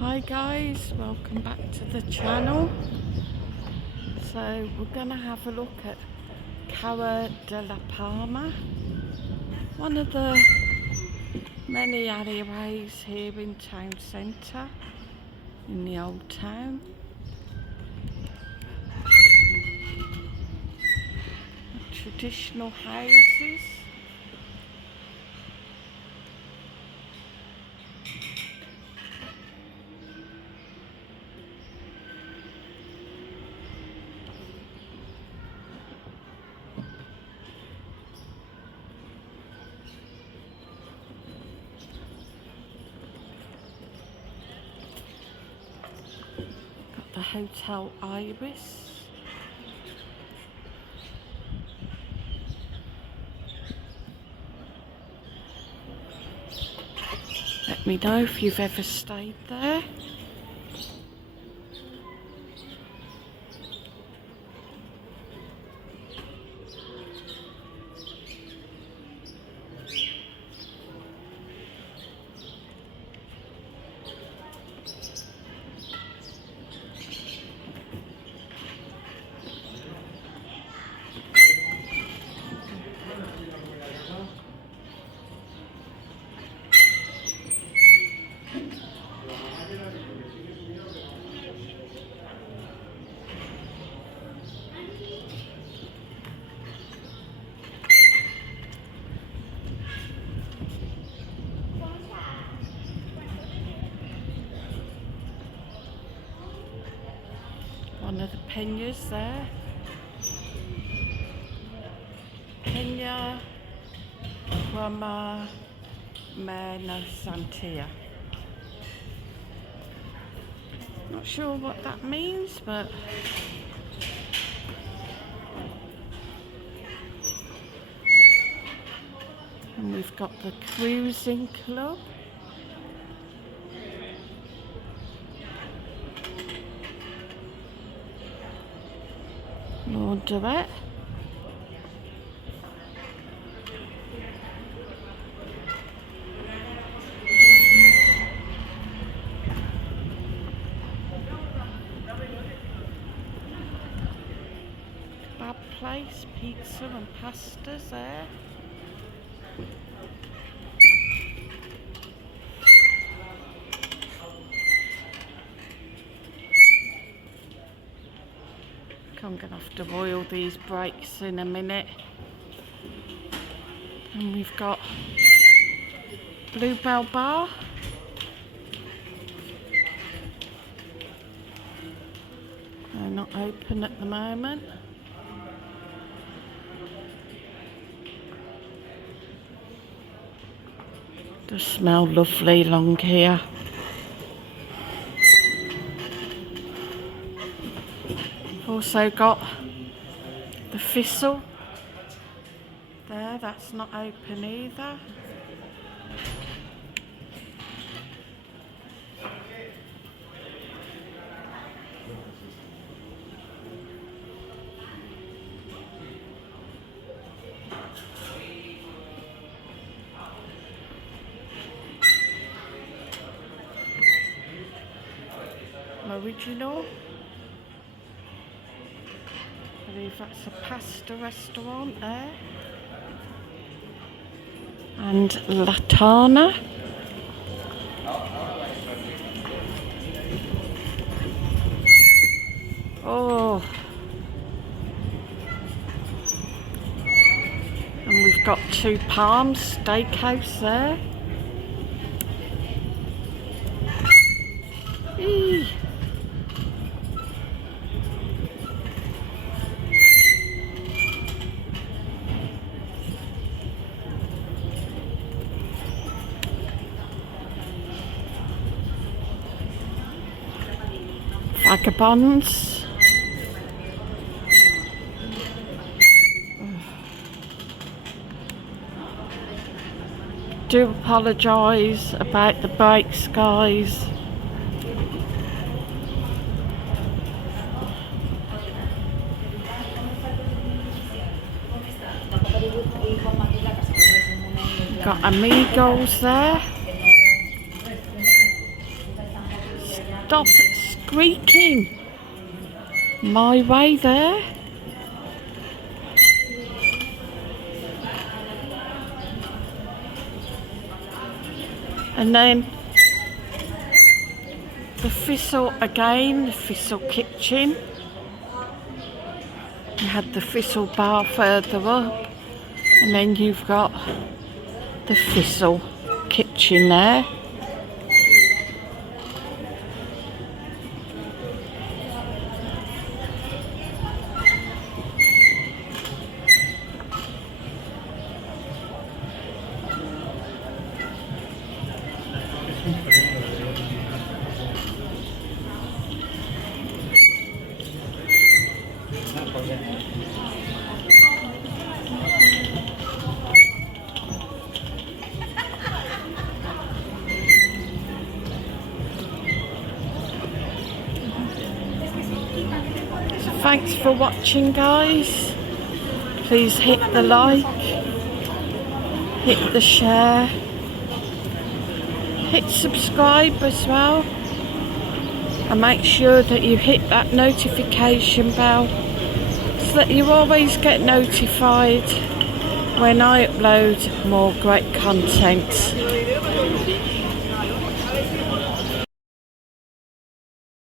Hi guys, welcome back to the channel. So we're gonna have a look at Cara de la Palma, one of the many alleyways here in town centre, in the old town. Traditional houses. Got the Hotel Alleyways. Let me know if you've ever stayed there. One of the peñas there. Peña Guama Mena Santia. Not sure what that means, but and we've got the cruising club. Laundrette. Kebab place, pizza and pastas there. I'm going to have to oil these brakes in a minute. And we've got Bluebell Bar. They're not open at the moment. Does smell lovely along here. Also got the Thistle there, that's not open either. Original. I believe that's a pasta restaurant there. And Latana. Oh. And we've got Two Palms Steakhouse there. Eee. Vagabonds. Do apologise about the brakes, guys. Got Amigos there. stop squeaking. My way there. And then the Thistle again, the Thistle kitchen. You had the Thistle bar further up, and then you've got the Thistle kitchen there. Thanks for watching, guys. Please hit the like, hit the share, hit subscribe as well, and make sure that you hit that notification bell so that you always get notified when I upload more great content.